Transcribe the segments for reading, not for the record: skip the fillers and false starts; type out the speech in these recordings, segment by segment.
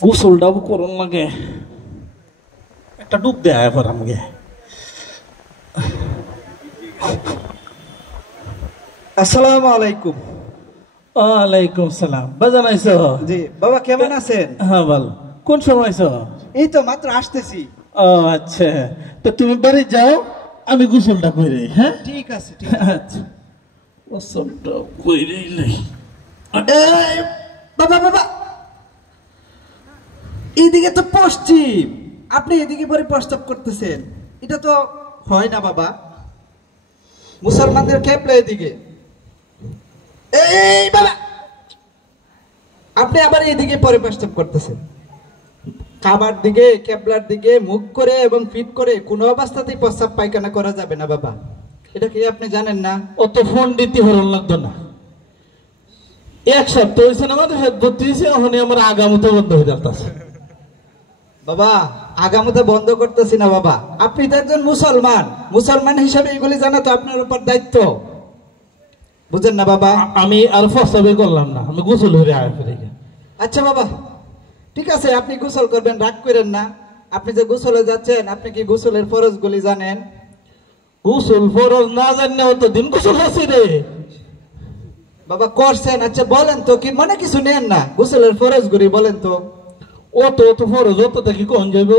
গোসলটাও করন লাগে একটা ডুব দেয় পর আমাকে। আসসালামু আলাইকুম। ওয়ালাইকুম সালাম। বাজান আইছো? জি বাবা, কেমন আছেন? হ্যাঁ ভালো। কোন সময় আইছো? এই তো মাত্র আসতেছি। ও আচ্ছা, তো তুমি বাড়ি যাও, আমি গোসলটা করি। হ্যাঁ ঠিক আছে। আচ্ছা, গোসলটা কইরেই লই। বাবা বাবা, এইদিকে তো পশ্চিম, আপনি এদিকে পরে প্রস্তাব করতেছেন, এটা তো হয় না বাবা। মুসলমানদের কেবলা এদিকে। এই বাবা, আপনি আবার এদিকে পরে প্রস্তাব করতেছেন। খাবার দিকে, কেবলার দিকে মুখ করে এবং ফিট করে কোনো অবস্থাতেই প্রস্তাব পায়খানা করা যাবে না বাবা। এটা কি আপনি জানেন না? অত ফোন দিতে হরণ লাগতো না। এক সপ্তাহ হয়েছে না আমাদের হাত ভর্তি হয়েছে, এখন আমার আগামতো বন্ধ হয়ে যাচ্ছে। বাবা আগামতে বন্ধ করতেছি না বাবা, আপনি তো একজন মুসলমান, মুসলমান হিসাবে এগুলি জানা তো আপনার উপর দায়িত্ব, বুঝেন না বাবা? আমি আর ফসাবে করলাম না, আমি গোসল হয়ে আয় ফিরে। আচ্ছা বাবা ঠিক আছে, আপনি গোসল করবেন, রাগ করেন না। আপনি যে গোসলে যাচ্ছেন, আপনি কি গোসলের ফরজ গুলি জানেন? গোসল ফরজ না জানি তো দিন গোসল হচ্ছে রে বাবা করছেন, আচ্ছা বলেন তো, কি মনে কিছু নেন না, গোসলের ফরজ গুলি বলেন তো। অত অত ফরজ অত দেখি কোন যাইব,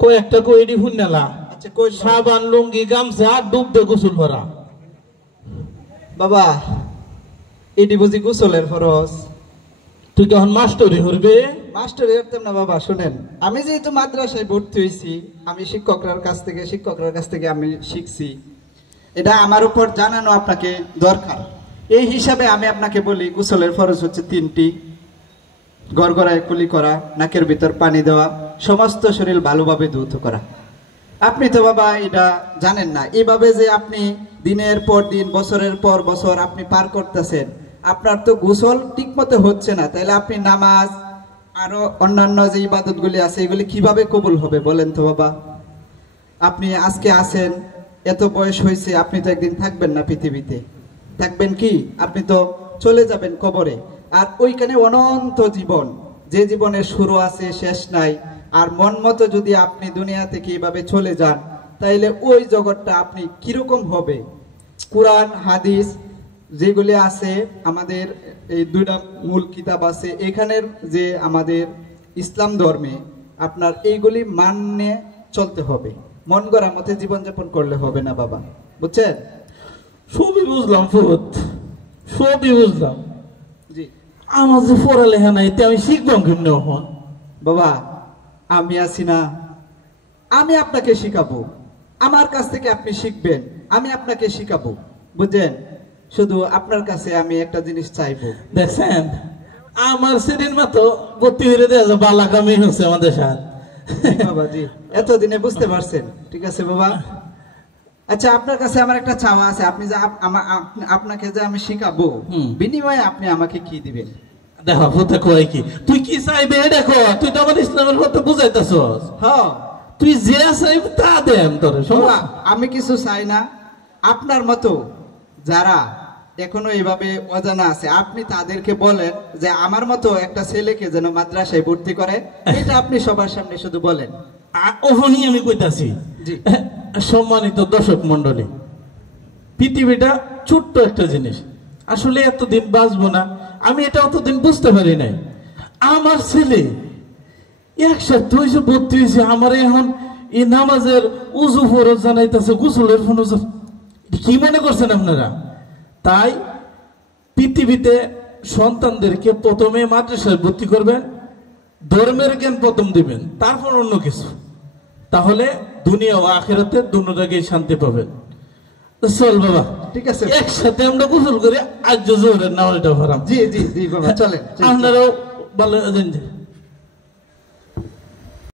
কয়েকটা কইডি ফুন্নালা। আচ্ছা কই সাবান লুঙ্গি গামছা ডুব দে গোসল ভরা। বাবা এটি বুঝি গোসলের ফরজ? তুই কখন মাস্টারি হরবে? মাস্টার হতাম না বাবা, শুনেন, আমি যেহেতু মাদ্রাসায় ভর্তি হয়েছি, আমি শিক্ষকরার কাছ থেকে আমি শিখছি, এটা আমার উপর জানানো আপনাকে দরকার। এই হিসাবে আমি আপনাকে বলি, গোসলের ফরজ হচ্ছে তিনটি: গড়গড়ায় কুলি করা, নাকের ভিতর পানি দেওয়া, সমস্ত শরীর ভালোভাবে ধৌত করা। আপনি তো বাবা এটা জানেন না। এইভাবে যে আপনি দিনের পর দিন, বছরের পর বছর আপনি পার করতেছেন, আপনার তো গোসল ঠিক মতো হচ্ছে না, তাহলে আপনি নামাজ আরো অন্যান্য যে ইবাদতগুলি আছে এগুলি কিভাবে কবুল হবে বলেন তো বাবা? আপনি আজকে আছেন, এত বয়স হয়েছে, আপনি তো একদিন থাকবেন না পৃথিবীতে। থাকবেন কি? আপনি তো চলে যাবেন কবরে। আর ওইখানে অনন্ত জীবন, যে জীবনের শুরু আছে শেষ নাই। আর মন মতো যদি আপনি দুনিয়া থেকে এইভাবে চলে যান, তাইলে ওই জগৎটা আপনি কিরকম হবে? কুরআন হাদিস যেগুলি আছে, আমাদের এই দুইটা মূল কিতাব আছে, এখানের যে আমাদের ইসলাম ধর্মে আপনার এইগুলি মানে চলতে হবে, মন গড়া মতে জীবনযাপন করলে হবে না বাবা, বুঝছেন? সবই বুঝলাম ফুত, সবই বুঝলাম। জি আমার যে পড়ালেখা নাই, আমি শিখবাম কেমনে এখন? বাবা আমি আছি না, আমি আপনাকে শিখাবো, আমার কাছ থেকে আপনি শিখবেন, আমি আপনাকে শিখাবো, বুঝছেন? শুধু আপনার কাছে আমি একটা জিনিস চাইবো। দেখছেন আমার সেদিন মতো ভর্তি হয়ে দেওয়া বালা কামি হচ্ছে আমাদের সাথে। বাবা জি, এতদিনে বুঝতে পারছেন, ঠিক আছে বাবা। আচ্ছা আপনার কাছে আমার একটা চাওয়া আছে, আপনি যে আপনাকে যে আমি শিখাবো, বিনিময়ে আপনি আমাকে কি দিবেন? দেখো ফুতে কয় কি, তুই কি চাইবে দেখো, তুই তো আমার ইসলামের মতো বুঝাইতেছস। হ্যাঁ তুই যে চাইবি তা দেন তোরে। আমি কিছু চাই না, আপনার মতো যারা এখনো এইভাবে অজানা আছে, আপনি তাদেরকে বলেন যে আমার মতো একটা ছেলেকে যেন মাদ্রাসায় ভর্তি করে, এটা আপনি সবার সামনে শুধু বলেন। ওখানেই আমি কইতাছি। জি সম্মানিত দর্শক মন্ডলী, পৃথিবীটা ছোট্ট একটা জিনিস, আসলে এতদিন বাঁচবো না, আমি এটা অতদিন বুঝতে পারি নাই। আমার ছেলে এক সপ্তাহ হয়েছে ভর্তি হয়েছে, আমার এখন এই নামাজের উজু ফরজ জানাইতেছে, গোসলের ফরজ। কি মনে করছেন আপনারা? তাই পৃথিবীতে সন্তানদেরকে প্রথমে মাদ্রাসায় ভর্তি করবেন, ধর্মের জ্ঞান প্রথম দিবেন, তারপর অন্য কিছু, তাহলে দুনিয়া ও আখিরাতে দুটোটাকেই শান্তি পাবেন। চল বাবা, ঠিক আছে, একসাথে আমরা গোসল করে আজ জোহরের নামাজটা পড়াম। জি জি জি বাবা, চলেন, আপনারাও ভালো।